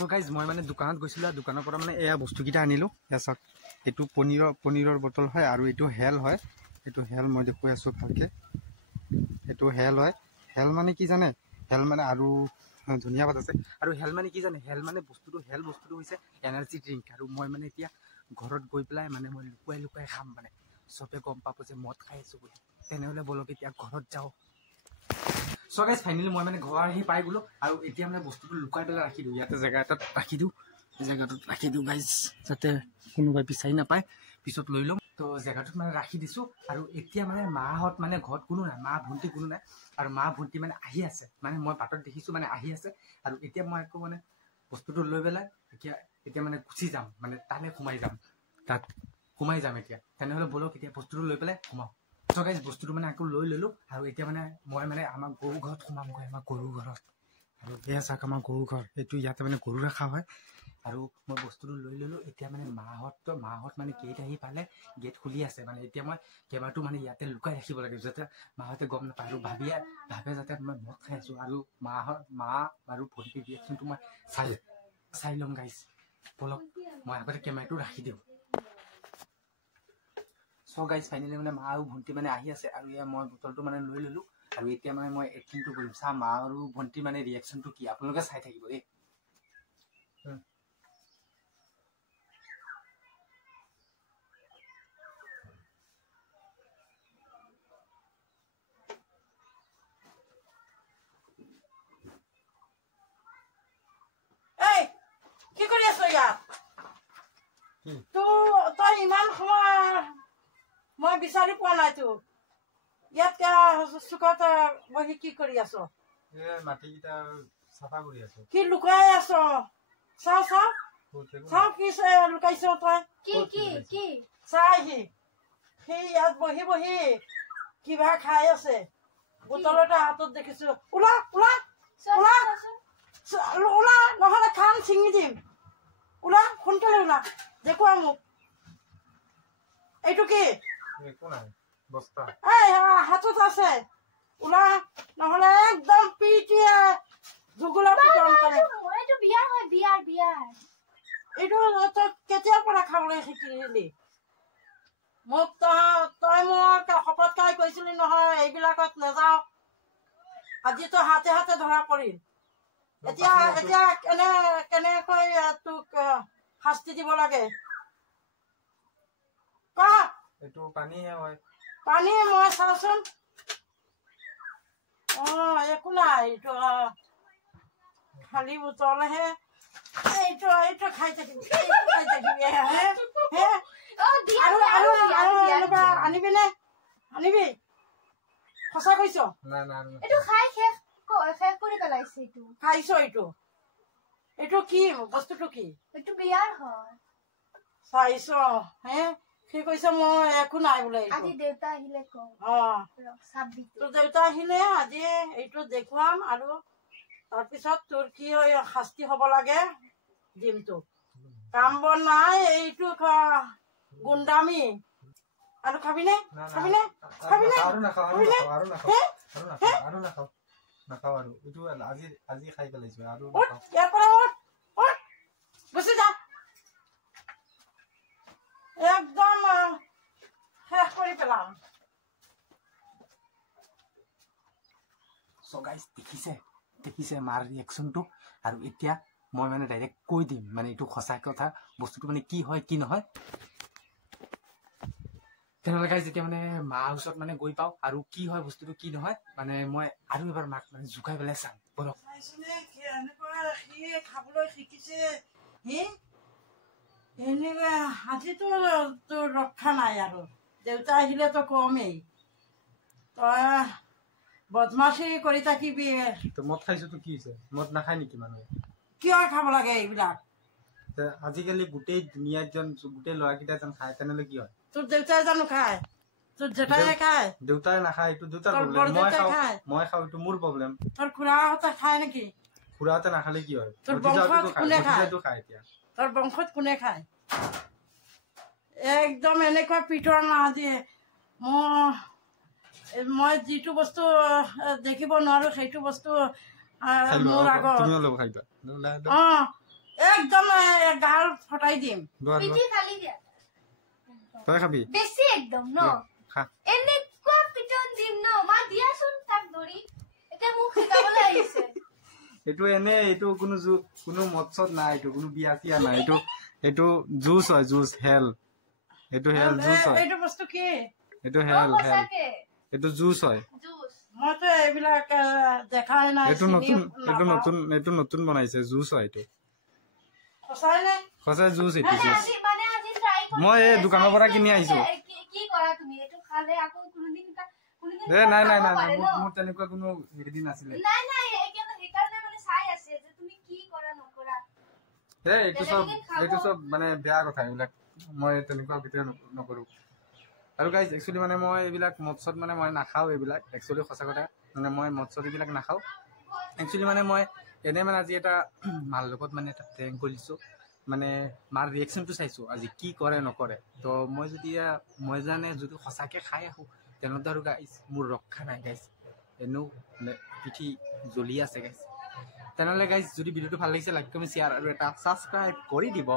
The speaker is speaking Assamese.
সো গাইজ মই মানে দোকানত গৈছিলো দোকানৰ পৰা মানে এয়া বস্তুকেইটা আনিলো এয়া চাওক এইটো পনীৰৰ বটল হয় আৰু এইটো হেল হয় এইটো হেল মই দেখুৱাই আছো ভালকে এইটো হেল হয় হেল মানে কি জানে হেল মানে আৰু ধুনীয়া পাত আছে আৰু হেল মানে কি জানে হেল মানে বস্তুটো হৈছে এনাৰ্জি ড্ৰিংক আৰু মই মানে এতিয়া ঘৰত গৈ পেলাই মানে মই লুকুৱাই খাম মানে চবে গম পাব যে মদ খাই আছো বুলি তেনেহ'লে বলক এতিয়া ঘৰত যাওঁ সো গাইজ ফাইনেলি মই মানে ঘৰ আহি পাই গ'লো আৰু এতিয়া মানে বস্তুটো লুকাই পেলাই ৰাখি দিওঁ ইয়াতে জেগা এটাত ৰাখি দিওঁ গাইজ যাতে কোনোবাই বিচাৰি নাপায় পিছত লৈ ল'ম তো জেগাটোত মানে ৰাখি দিছোঁ আৰু এতিয়া মানে মাহঁত মানে ঘৰত কোনো নাই মা ভণ্টি কোনো নাই আৰু মা ভণ্টি মানে আহি আছে মানে মই বাটত দেখিছোঁ মানে আহি আছে আৰু এতিয়া মই আকৌ মানে বস্তুটো লৈ পেলাই এতিয়া মানে গুচি যাম মানে তালৈ তাত সোমাই যাম এতিয়া তেনেহ'লে বলক এতিয়া বস্তুটো লৈ পেলাই সোমাওঁ সো গাইজ বস্তুটো মানে আকৌ লৈ ল'লোঁ আৰু এতিয়া মানে মই মানে আমাৰ গৰু ঘৰত সোমামগৈ আমাৰ গৰু ঘৰত আৰু এয়া চাওক আমাৰ গৰু ঘৰ এইটো ইয়াতে মানে গৰু ৰখা হয় আৰু মই বস্তুটো লৈ ল'লোঁ এতিয়া মানে মাহঁত মানে গেট আহি পালে গেট খুলি আছে মানে এতিয়া মই কেমেৰাটো মানে ইয়াতে লুকাই ৰাখিব লাগে যাতে মাহঁতে গম নাপায় আৰু ভাবে যাতে মই মদ খাই আছোঁ আৰু মা আৰু ভণ্টিৰ ৰিয়েকশ্যনটো মই চাই ল'ম গাইজ বলক মই আগতে কেমেৰাটো ৰাখি দিওঁ সো গাইজ ফাইনেলি মানে মা আৰু ভণ্টি মানে আহি আছে আৰু এয়া মই বটলটো মানে লৈ ল'লোঁ আৰু এতিয়া মানে মই এক্টিংটো কৰিম চা মা আৰু ভণ্টি মানে ৰিয়েকশ্যনটো কি আপোনালোকে চাই থাকিব দেই কি কৰি আছ ইয়াত তই ইমান সময় মই বিচাৰি পোৱা নাই তোক ইয়াত চুকত বহি কি কৰি আছ মাটিকেইটা চাফা কৰি আছো কি লুকাই আছ চাও কি লুকাইছ তই কি চাহি সি ইয়াত বহি কিবা খাই আছে বটল এটা হাতত দেখিছো ওলা নহলে খান ছিঙি দিম ওলা সোনকালে ওলা দেখুৱা মোক এইটো কি হাতত আছে ওলা নহলে একদম পিটিয়ে ভূগোলৰ পিটন কৰে এইটো তই কেতিয়াৰ পৰা খাবলৈ শিকিলি মোক তই মোক শপত খাই কৈছিলি নহয় এইবিলাকত নাযাও আজি তো হাতে ধৰা পৰিল এতিয়া কেনেকৈ তোক শাস্তি দিব লাগে পানী মই চাওচোন একো নাই এইটো খালী বোতলহে এইটো খাই থাকিবি আনিবি সঁচা কৈছ খাইছ এইটো কি বস্তুটো কি চাইছ সি কৈছে মই একো নাই বোলে দেউতা আহিলে আজি এইটো দেখুৱাম আৰু তাৰপিছত তোৰ কি শাস্তি হব লাগে দিম তোক কাম বন নাই এইটো গুণ্ডামি আৰু খাবিনে গুচি যা একদম শেষ কৰি পেলাম সো গাইজ দেখিছে মাৰ ৰিয়েকশ্যনটো আৰু এতিয়া মই মানে ডাইৰেক্ট কৈ দিম মানে এইটো সঁচা কথা বস্তুটো মানে কি হয় কি নহয় তেনেহ'লে গাইজ যেতিয়া মানে মাৰ ওচৰত মানে গৈ পাওঁ আৰু কি হয় বস্তুটো কি নহয় মানে মই আৰু এবাৰ মাক মানে জোকাই পেলাই চাম বলক খাবলৈ শিকিছে আজিতো তোৰ ৰক্ষা নাই আৰু দেউতা আহিলেতো কমেই তই বদমাছি কৰি থাকিবি মদ খাইছোতো কি হৈছে মদ নাখায় নেকি মানুহে কিয় খাব লাগে এইবিলাক আজিকালি গোটেই দুনিয়াত গোটেই ল'ৰাকেইটা যেন খায় তেনেহ'লে কি হয় তোৰ দেউতাই জানো খায় তোৰ জেঠাইয়ে খায় দেউতাই নাখায় এইটো দেউতাৰ প্ৰব্লেম মই খাওঁ এইটো মোৰ প্ৰব্লেম তোৰ খুৰাহঁতে খায় নেকি খুৰাহঁতে নাখালে কি হয় তোৰ বংশত কোনে খায় তোৰ বংশত কোনে খায় একদম এনেকুৱা পিটৰ নাদিয়ে মই যিটো বস্তু দেখিব নোৱাৰো সেইটো বস্তু মোৰ আগত একদম গাল ফটাই দিম লোৱা পিঠি খালি দিয়া তই খাবি বেছি একদম ন খা এনেকুৱা পিটন দিম ন মা দিয়াচোন তাক ধৰি এতিয়া মোক শিকাবলৈ আহিছে এইটো এনে এইটো কোনো মৎসত নাই এইটো কোনো বিয়া চিয়া নাই এইটো জুচ হয় জুচ হেল এইটো হেল জুচ হয় এইটো বস্তু কি এইটো হেল হেল সঁচাকে এইটো জুচ হয় জুচ মইতো এইবিলাক দেখাই নাই এইটো নতুন বনাইছে জুচ হয় এইটো সঁচাই নে সঁচাই জুচ এইটো জুচ মানে আজি ট্ৰাই কৰি মই এই দোকানৰ পৰা কিনি আহিছো কি কৰা তুমি এইটো খালে আকৌ কোনোদিন নাই মোৰ তেনেকুৱা কোনো হেৰি নাছিলে নাই সেইকাৰণে মানে চাই আছে যে তুমি কি কৰা নকৰা এইটো চব মানে বেয়া কথা এইবিলাক মই তেনেকুৱা কেতিয়াও নকৰো আৰু গাইজ একচুৱেলি মানে মই এইবিলাক মৎসত মানে মই নাখাওঁ এইবিলাক একচুৱেলি সঁচা কথা মানে মই মৎসত এইবিলাক নাখাওঁ একচুৱেলি মানে মই এনে মানে আজি এটা মাৰ লগত মানে এটা প্ৰেংক কৰিছোঁ মানে মাৰ ৰিয়েকশ্যনটো চাইছোঁ আজি কি কৰে নকৰে তো মই জানে যদি সঁচাকৈ খাই আহোঁ তেনেহ'লে আৰু গাইজ মোৰ ৰক্ষা নাই গাইজ এনেও পিঠি জ্বলি আছে গাইজ তেনেহ'লে গাইজ যদি ভিডিঅ'টো ভাল লাগিছে লাইক কমেণ্ট শ্বেয়াৰ আৰু এটা ছাবস্ক্ৰাইব কৰি দিব